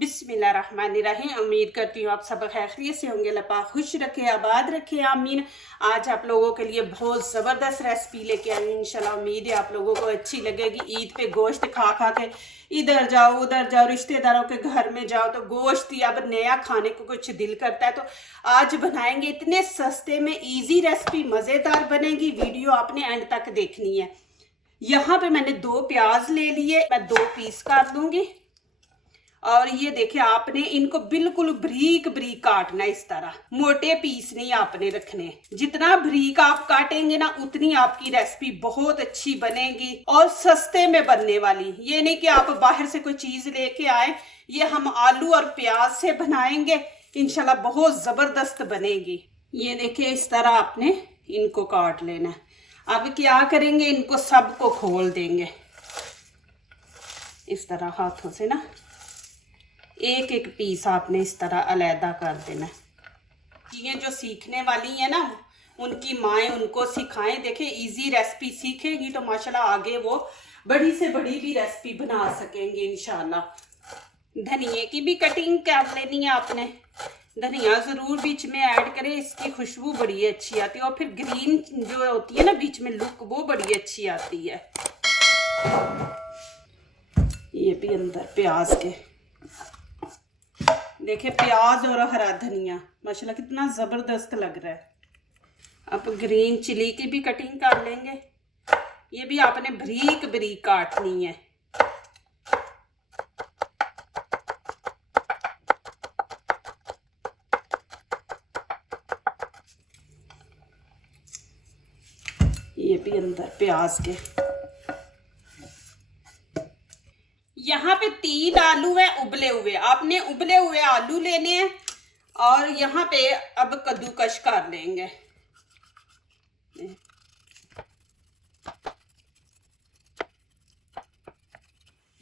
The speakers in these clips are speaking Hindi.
बिस्मिल्लाहिर्रहमानिर्रहीम। उम्मीद करती हूँ आप सब खैरियत से होंगे। अल्लाह पाक खुश रखे, आबाद रखे, आमीन। आज आप लोगों के लिए बहुत ज़बरदस्त रेसिपी लेके आई हूँ। इंशाल्लाह उम्मीद है आप लोगों को अच्छी लगेगी। ईद पे गोश्त खा खा के इधर जाओ उधर जाओ, रिश्तेदारों के घर में जाओ तो गोश्त या अब नया खाने को कुछ दिल करता है। तो आज बनाएंगे इतने सस्ते में ईजी रेसिपी, मज़ेदार बनेगी। वीडियो आपने एंड तक देखनी है। यहाँ पे मैंने 2 प्याज ले लिए, मैं 2 पीस काट दूंगी। और ये देखिए, आपने इनको बिल्कुल बारीक बारीक काटना, इस तरह मोटे पीस नहीं आपने रखने। जितना बारीक आप काटेंगे ना उतनी आपकी रेसिपी बहुत अच्छी बनेगी और सस्ते में बनने वाली। ये नहीं कि आप बाहर से कोई चीज लेके आए। ये हम आलू और प्याज से बनाएंगे, इंशाल्लाह बहुत जबरदस्त बनेगी। ये देखिए, इस तरह आपने इनको काट लेना है। अब क्या करेंगे, इनको सबको खोल देंगे इस तरह हाथों से ना। एक एक पीस आपने इस तरह अलहदा कर देना। ये जो सीखने वाली है ना, उनकी माएँ उनको सिखाएं। देखें, इजी रेसिपी सीखेंगी तो माशाल्लाह आगे वो बड़ी से बड़ी भी रेसिपी बना सकेंगे इंशाल्लाह। धनिए की भी कटिंग कर लेनी है आपने। धनिया ज़रूर बीच में ऐड करें, इसकी खुशबू बड़ी अच्छी आती है। और फिर ग्रीन जो होती है ना बीच में लुक, वो बड़ी अच्छी आती है। ये भी अंदर प्याज के देखिए, प्याज और हरा धनिया माशाल्लाह कितना ज़बरदस्त लग रहा है। अब ग्रीन चिली की भी कटिंग कर लेंगे। ये भी आपने बारीक बारीक काटनी है। ये भी अंदर प्याज के। यहाँ पे 3 आलू है उबले हुए। आपने उबले हुए आलू लेने हैं और यहाँ पे अब कद्दूकश कर लेंगे।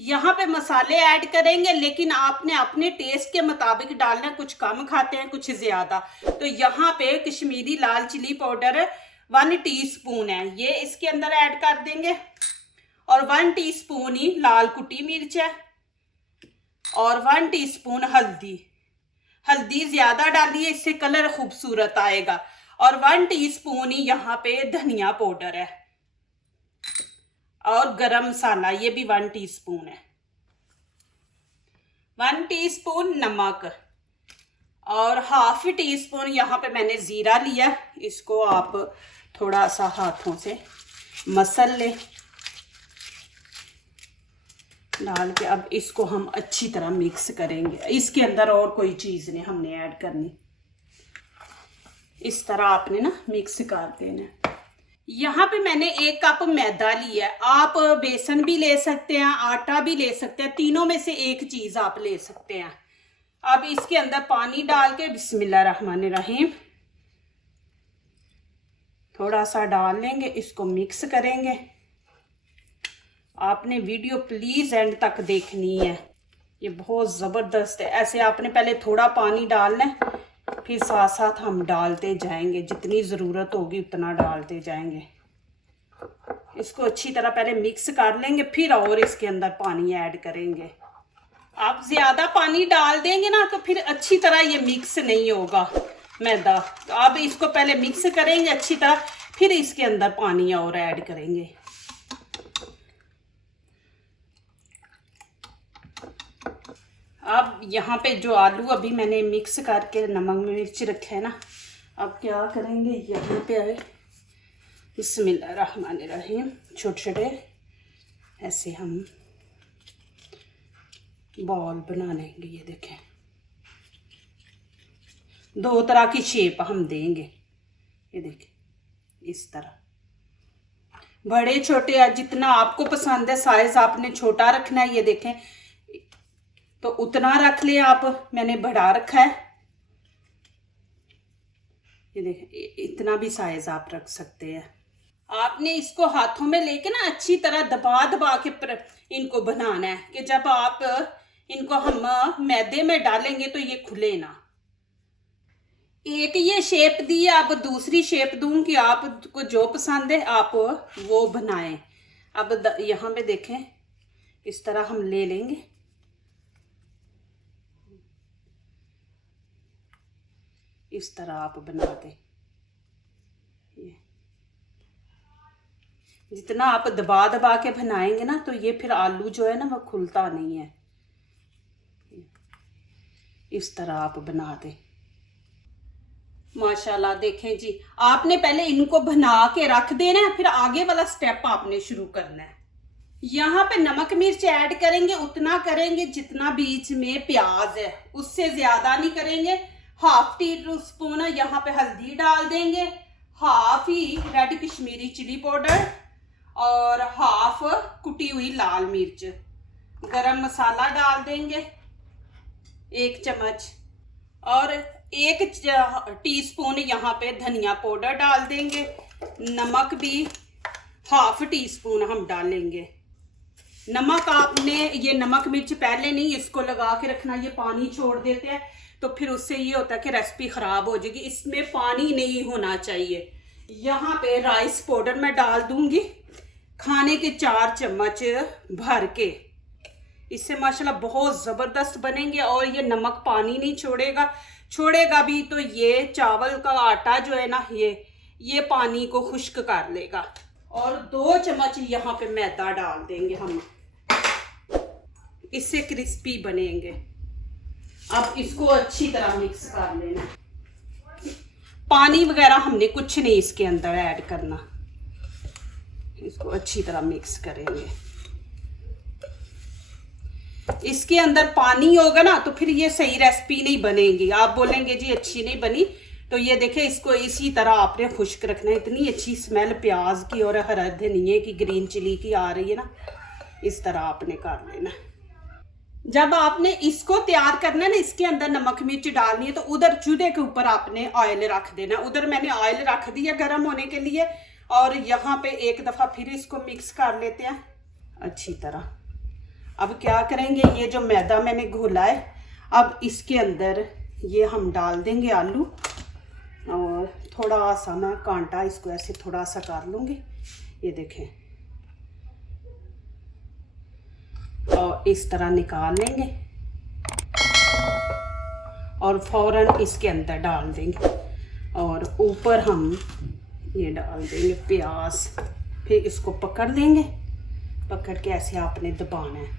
यहाँ पे मसाले ऐड करेंगे, लेकिन आपने अपने टेस्ट के मुताबिक डालना। कुछ कम खाते हैं, कुछ ज्यादा। तो यहाँ पे कश्मीरी लाल चिली पाउडर 1 टीस्पून है, ये इसके अंदर ऐड कर देंगे। और 1 टीस्पून ही लाल कुटी मिर्च है और 1 टीस्पून हल्दी। हल्दी ज्यादा डालिए, इससे कलर खूबसूरत आएगा। और 1 टीस्पून ही यहाँ पे धनिया पाउडर है। और गरम मसाला ये भी 1 टीस्पून है। 1 टीस्पून नमक और हाफ टीस्पून यहाँ पे मैंने जीरा लिया। इसको आप थोड़ा सा हाथों से मसल ले डाल के। अब इसको हम अच्छी तरह मिक्स करेंगे। इसके अंदर और कोई चीज़ नहीं हमने ऐड करनी। इस तरह आपने ना मिक्स कर देना। यहाँ पे मैंने 1 कप मैदा लिया है। आप बेसन भी ले सकते हैं, आटा भी ले सकते हैं, तीनों में से एक चीज़ आप ले सकते हैं। अब इसके अंदर पानी डाल के बिस्मिल्लाहिर्रहमानिर्रहीम थोड़ा सा डाल लेंगे, इसको मिक्स करेंगे। आपने वीडियो प्लीज़ एंड तक देखनी है, ये बहुत ज़बरदस्त है। ऐसे आपने पहले थोड़ा पानी डालना है, फिर साथ साथ हम डालते जाएंगे। जितनी ज़रूरत होगी उतना डालते जाएंगे। इसको अच्छी तरह पहले मिक्स कर लेंगे, फिर और इसके अंदर पानी ऐड करेंगे। आप ज़्यादा पानी डाल देंगे ना तो फिर अच्छी तरह ये मिक्स नहीं होगा मैदा। तो अब इसको पहले मिक्स करेंगे अच्छी तरह, फिर इसके अंदर पानी और ऐड करेंगे। अब यहाँ पे जो आलू अभी मैंने मिक्स करके नमक मिर्च रखे है ना, अब क्या करेंगे, यहाँ पे आए बिस्मिल्लाहिर्रहमानिर्रहीम छोटे छोटे ऐसे हम बॉल बना लेंगे। ये देखें, 2 तरह की शेप हम देंगे। ये देखें इस तरह, बड़े छोटे जितना आपको पसंद है साइज आपने छोटा रखना है। ये देखें तो उतना रख ले आप, मैंने बढ़ा रखा है। ये देखें, इतना भी साइज आप रख सकते हैं। आपने इसको हाथों में लेके ना अच्छी तरह दबा दबा के इनको बनाना है कि जब आप इनको हम मैदे में डालेंगे तो ये खुले ना। एक ये शेप दी, अब दूसरी शेप दूंगी, आपको जो पसंद है आप वो बनाएं। अब यहाँ पे देखें, इस तरह हम ले लेंगे इस तरह आप बना दें। ये जितना आप दबा दबा के बनाएंगे ना तो ये फिर आलू जो है ना वो खुलता नहीं है। इस तरह आप बना दें। माशाल्लाह देखें जी, आपने पहले इनको बना के रख देना है, फिर आगे वाला स्टेप आपने शुरू करना है। यहाँ पे नमक मिर्च ऐड करेंगे, उतना करेंगे जितना बीच में प्याज है, उससे ज्यादा नहीं करेंगे। हाफ टी स्पून यहाँ पे हल्दी डाल देंगे, हाफ ही रेड कश्मीरी चिली पाउडर और हाफ कुटी हुई लाल मिर्च। गरम मसाला डाल देंगे 1 चम्मच और 1 टीस्पून यहाँ पे धनिया पाउडर डाल देंगे। नमक भी हाफ टी स्पून हम डालेंगे। नमक आपने ये नमक मिर्च पहले नहीं इसको लगा के रखना, ये पानी छोड़ देते हैं तो फिर उससे ये होता है कि रेसिपी खराब हो जाएगी। इसमें पानी नहीं होना चाहिए। यहाँ पे राइस पाउडर मैं डाल दूंगी खाने के 4 चम्मच भर के। इससे माशाल्लाह बहुत ज़बरदस्त बनेंगे और ये नमक पानी नहीं छोड़ेगा भी तो ये चावल का आटा जो है ना ये पानी को खुश्क कर लेगा। और 2 चम्मच यहाँ पे मैदा डाल देंगे हम, इससे क्रिस्पी बनेंगे। अब इसको अच्छी तरह मिक्स कर लेना। पानी वगैरह हमने कुछ नहीं इसके अंदर ऐड करना। इसको अच्छी तरह मिक्स करेंगे। इसके अंदर पानी होगा ना तो फिर ये सही रेसिपी नहीं बनेगी। आप बोलेंगे जी अच्छी नहीं बनी, तो ये देखें इसको इसी तरह आपने खुश्क रखना है। इतनी अच्छी स्मेल प्याज की और हरा धनिए की, ग्रीन चिली की आ रही है ना, इस तरह आपने कर लेना। जब आपने इसको तैयार करना है ना, इसके अंदर नमक मिर्च डालनी है तो उधर चूल्हे के ऊपर आपने ऑयल रख देना। उधर मैंने ऑयल रख दिया गर्म होने के लिए और यहाँ पे एक दफ़ा फिर इसको मिक्स कर लेते हैं अच्छी तरह। अब क्या करेंगे, ये जो मैदा मैंने घोला है अब इसके अंदर ये हम डाल देंगे आलू और थोड़ा सा मैं कांटा इसको ऐसे थोड़ा सा कर लूँगी। ये देखें और इस तरह निकाल लेंगे और फौरन इसके अंदर डाल देंगे और ऊपर हम ये डाल देंगे प्याज। फिर इसको पकड़ लेंगे, पकड़ के ऐसे आपने दबाना है,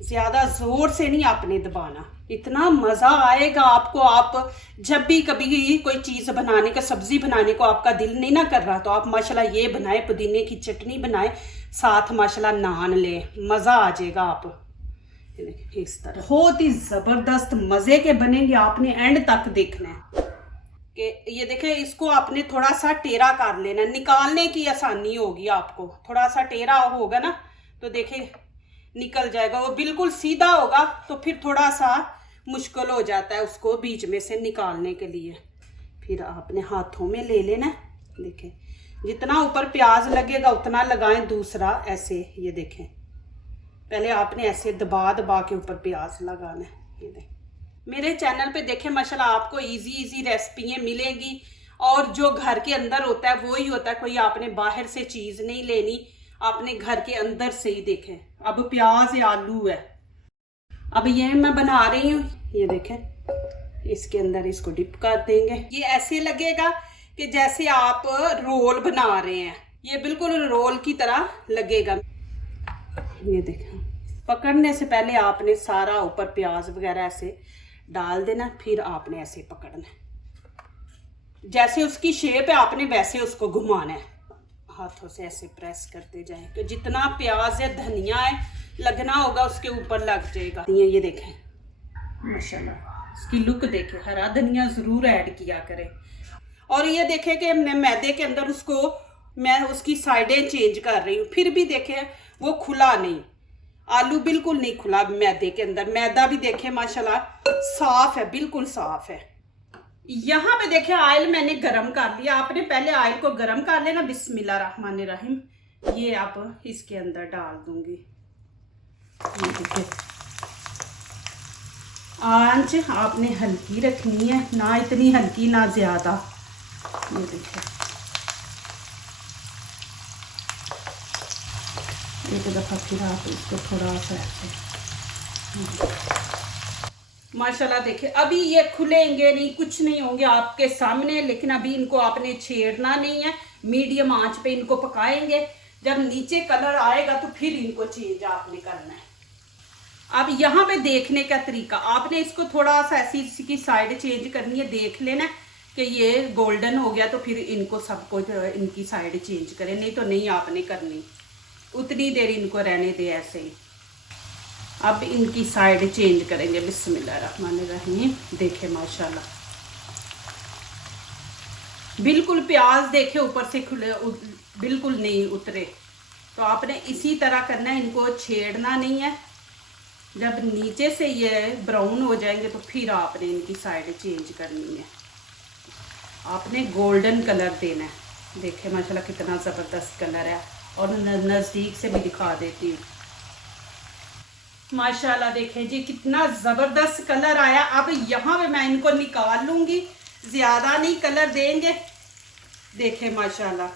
ज़्यादा ज़ोर से नहीं आपने दबाना। इतना मज़ा आएगा आपको। आप जब भी कभी कोई चीज़ बनाने का, सब्ज़ी बनाने को आपका दिल नहीं ना कर रहा तो आप माशाल्लाह ये बनाए, पुदीने की चटनी बनाए, साथ माशाल्लाह नान ले, मज़ा आ जाएगा। आप इस तरह बहुत ही ज़बरदस्त मज़े के बनेंगे। आपने एंड तक देखना है कि ये देखें, इसको आपने थोड़ा सा टेढ़ा कर लेना, निकालने की आसानी होगी आपको। थोड़ा सा टेढ़ा होगा ना तो देखें निकल जाएगा। वो बिल्कुल सीधा होगा तो फिर थोड़ा सा मुश्किल हो जाता है उसको बीच में से निकालने के लिए। फिर आपने हाथों में ले लेना। देखें जितना ऊपर प्याज लगेगा उतना लगाएं, दूसरा ऐसे। ये देखें पहले आपने ऐसे दबा दबा के ऊपर प्याज लगाना है। ये देखें मेरे चैनल पे देखें माशाल्लाह आपको इजी रेसिपियाँ मिलेंगी और जो घर के अंदर होता है वो ही होता है। कोई आपने बाहर से चीज़ नहीं लेनी, आपने घर के अंदर से ही। देखें अब प्याज या आलू है, अब ये मैं बना रही हूँ। ये देखें इसके अंदर इसको डिप कर देंगे। ये ऐसे लगेगा कि जैसे आप रोल बना रहे हैं, ये बिल्कुल रोल की तरह लगेगा। ये देखें पकड़ने से पहले आपने सारा ऊपर प्याज वगैरह ऐसे डाल देना, फिर आपने ऐसे पकड़ना। जैसे उसकी शेप है आपने वैसे उसको घुमाना है, हाथों से ऐसे प्रेस करते जाएं। तो जितना प्याज है धनिया है लगना होगा उसके ऊपर लग जाएगा। ये देखें माशाल्लाह इसकी लुक देखें, हरा धनिया ज़रूर ऐड किया करें। और ये देखें कि मैं मैदे के अंदर मैं उसकी साइडें चेंज कर रही हूँ, फिर भी देखें वो खुला नहीं, आलू बिल्कुल नहीं खुला मैदे के अंदर। मैदा भी देखें माशाल्लाह साफ है, बिल्कुल साफ है। यहाँ पे देखें ऑयल मैंने गरम कर लिया। आपने पहले ऑयल को गरम कर लेना। बिस्मिल्लाहिर्रहमानिर्रहीम। ये आप इसके अंदर डाल दूंगी। ये देखिए आंच आपने हल्की रखनी है, ना इतनी हल्की ना ज़्यादा। ये देखिए एक दफ़ा फिर आप इसको थोड़ा सा ऐसे माशाल्लाह देखिए अभी ये खुलेंगे नहीं, कुछ नहीं होंगे आपके सामने, लेकिन अभी इनको आपने छेड़ना नहीं है, मीडियम आंच पे इनको पकाएंगे। जब नीचे कलर आएगा तो फिर इनको चेंज आपने करना है। अब यहाँ पे देखने का तरीका, आपने इसको थोड़ा सा ऐसी इसकी साइड चेंज करनी है, देख लेना कि ये गोल्डन हो गया तो फिर इनको सबको इनकी साइड चेंज करें, नहीं तो नहीं आपने करनी, उतनी देर इनको रहने दे ऐसे ही। अब इनकी साइड चेंज करेंगे, बिस्मिल्लाहिर्रहमानिर्रहीम। देखे माशाल्लाह बिल्कुल प्याज देखे ऊपर से खुले, बिल्कुल नहीं उतरे। तो आपने इसी तरह करना है, इनको छेड़ना नहीं है। जब नीचे से ये ब्राउन हो जाएंगे तो फिर आपने इनकी साइड चेंज करनी है, आपने गोल्डन कलर देना है। देखे माशाल्लाह कितना ज़बरदस्त कलर है, और नज़दीक से भी दिखा देती हूँ। माशाल्लाह देखें जी कितना ज़बरदस्त कलर आया। अब यहाँ पे मैं इनको निकाल लूँगी, ज़्यादा नहीं कलर देंगे। देखें माशाल्लाह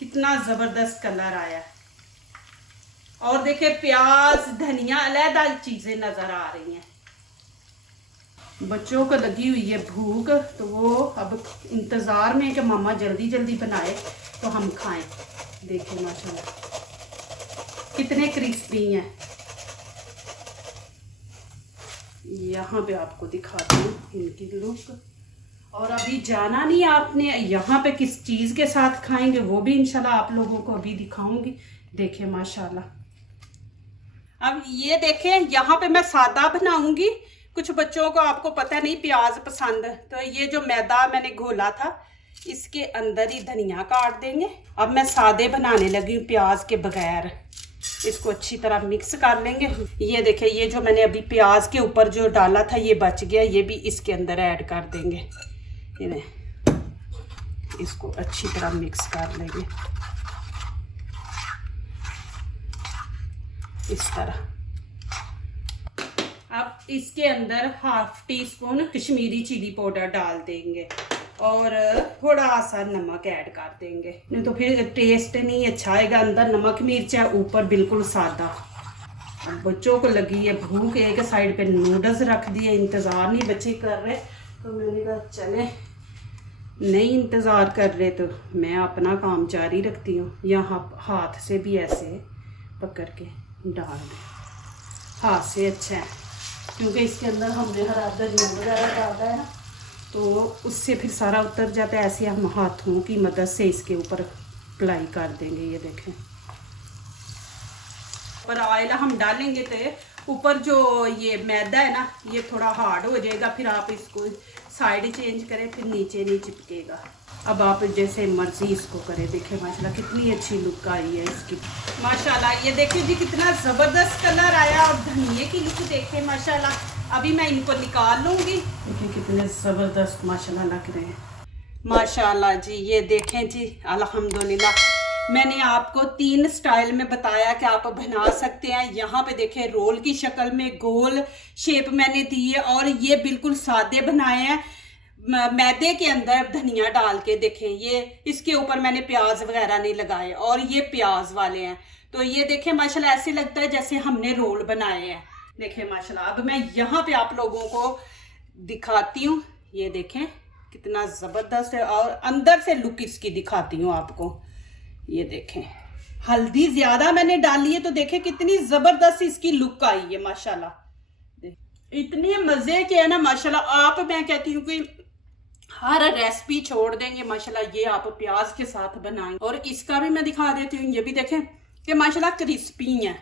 कितना ज़बरदस्त कलर आया, और देखें प्याज धनिया अलग चीज़ें नज़र आ रही हैं। बच्चों को लगी हुई है भूख, तो वो अब इंतज़ार में कि मामा जल्दी जल्दी बनाए तो हम खाएं। देखें माशाल्लाह कितने क्रिस्पी हैं। यहाँ पे आपको दिखाती हूँ इनकी लुक। और अभी जाना नहीं आपने, यहाँ पे किस चीज़ के साथ खाएंगे वो भी इंशाल्लाह आप लोगों को अभी दिखाऊंगी। देखें माशाल्लाह। अब ये देखें यहाँ पे मैं सादा बनाऊंगी, कुछ बच्चों को आपको पता नहीं प्याज पसंद, तो ये जो मैदा मैंने घोला था इसके अंदर ही धनिया काट देंगे। अब मैं सादे बनाने लगी हूँ प्याज के बगैर, इसको अच्छी तरह मिक्स कर लेंगे। ये देखें ये जो मैंने अभी प्याज के ऊपर जो डाला था ये बच गया, ये भी इसके अंदर ऐड कर देंगे। इसको अच्छी तरह मिक्स कर लेंगे इस तरह। अब इसके अंदर 1/2 टीस्पून कश्मीरी चिली पाउडर डाल देंगे और थोड़ा सा नमक ऐड कर देंगे, नहीं तो फिर टेस्ट नहीं अच्छा आएगा। अंदर नमक मिर्च है, ऊपर बिल्कुल सादा। अब बच्चों को लगी है भूख, एक साइड पे नूडल्स रख दिए, इंतज़ार नहीं बच्चे कर रहे, तो मैंने कहा चले नहीं इंतज़ार कर रहे तो मैं अपना काम जारी रखती हूँ। यहाँ हाथ से भी ऐसे पकड़ के डाल दें, हाथ से अच्छा है क्योंकि इसके अंदर हमने हरा धनिया वगैरह डाला है ना, तो उससे फिर सारा उतर जाता है। ऐसे हम हाथों की मदद से इसके ऊपर अप्लाई कर देंगे। ये देखें पर ऑयल हम डालेंगे तो ऊपर जो ये मैदा है ना ये थोड़ा हार्ड हो जाएगा, फिर आप इसको साइड चेंज करें, फिर नीचे नहीं चिपकेगा। अब आप जैसे मर्जी इसको करें। देखें माशाल्लाह कितनी अच्छी लुक आई है इसकी। माशाल्लाह ये देखिए जी कितना ज़बरदस्त कलर आया, और धनिये की लुक देखें माशाल्लाह। अभी मैं इनको निकाल लूँगी। देखिए कितने ज़बरदस्त माशाल्लाह लग रहे हैं। माशाल्लाह जी ये देखें जी अल्हम्दुलिल्लाह। मैंने आपको 3 स्टाइल में बताया कि आप बना सकते हैं। यहाँ पे देखें रोल की शक्ल में गोल शेप मैंने दी है, और ये बिल्कुल सादे बनाए हैं मैदे के अंदर धनिया डाल के। देखें ये इसके ऊपर मैंने प्याज वगैरह नहीं लगाए, और ये प्याज वाले हैं। तो ये देखें माशाल्लाह ऐसे लगता है जैसे हमने रोल बनाए हैं। देखें माशाल्लाह। अब मैं यहाँ पे आप लोगों को दिखाती हूँ, ये देखें कितना ज़बरदस्त है, और अंदर से लुक इसकी दिखाती हूँ आपको। ये देखें हल्दी ज़्यादा मैंने डाली है, तो देखें कितनी ज़बरदस्त इसकी लुक आई है माशाल्लाह। इतने मज़े के है ना माशाल्लाह। आप मैं कहती हूँ कि हर रेसिपी छोड़ देंगे माशाल्लाह, ये आप प्याज के साथ बनाएं। और इसका भी मैं दिखा देती हूँ, ये भी देखें कि माशाल्लाह क्रिस्पी है।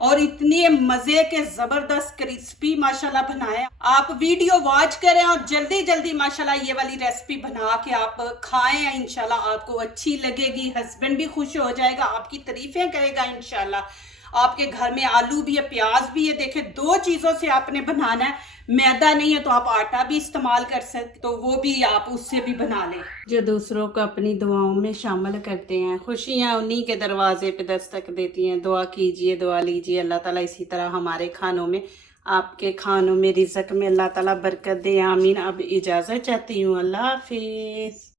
और इतने मजे के जबरदस्त क्रिस्पी माशाल्लाह बनाए। आप वीडियो वॉच करें और जल्दी जल्दी माशाल्लाह ये वाली रेसिपी बना के आप खाएं। इंशाल्लाह आपको अच्छी लगेगी, हस्बैंड भी खुश हो जाएगा, आपकी तारीफें करेगा इंशाल्लाह। आपके घर में आलू भी है, प्याज भी है। देखें 2 चीज़ों से आपने बनाना है। मैदा नहीं है तो आप आटा भी इस्तेमाल कर सकते, तो वो भी आप उससे भी बना लें। जो दूसरों को अपनी दुआओं में शामिल करते हैं, खुशियाँ उन्हीं के दरवाजे पे दस्तक देती हैं। दुआ कीजिए, दुआ लीजिए, अल्लाह ताला इसी तरह हमारे खानों में, आपके खानों में, रिज़्क़ में अल्लाह ताला बरकत दे, आमीन। अब इजाज़त चाहती हूँ, अल्लाह हाफिज़।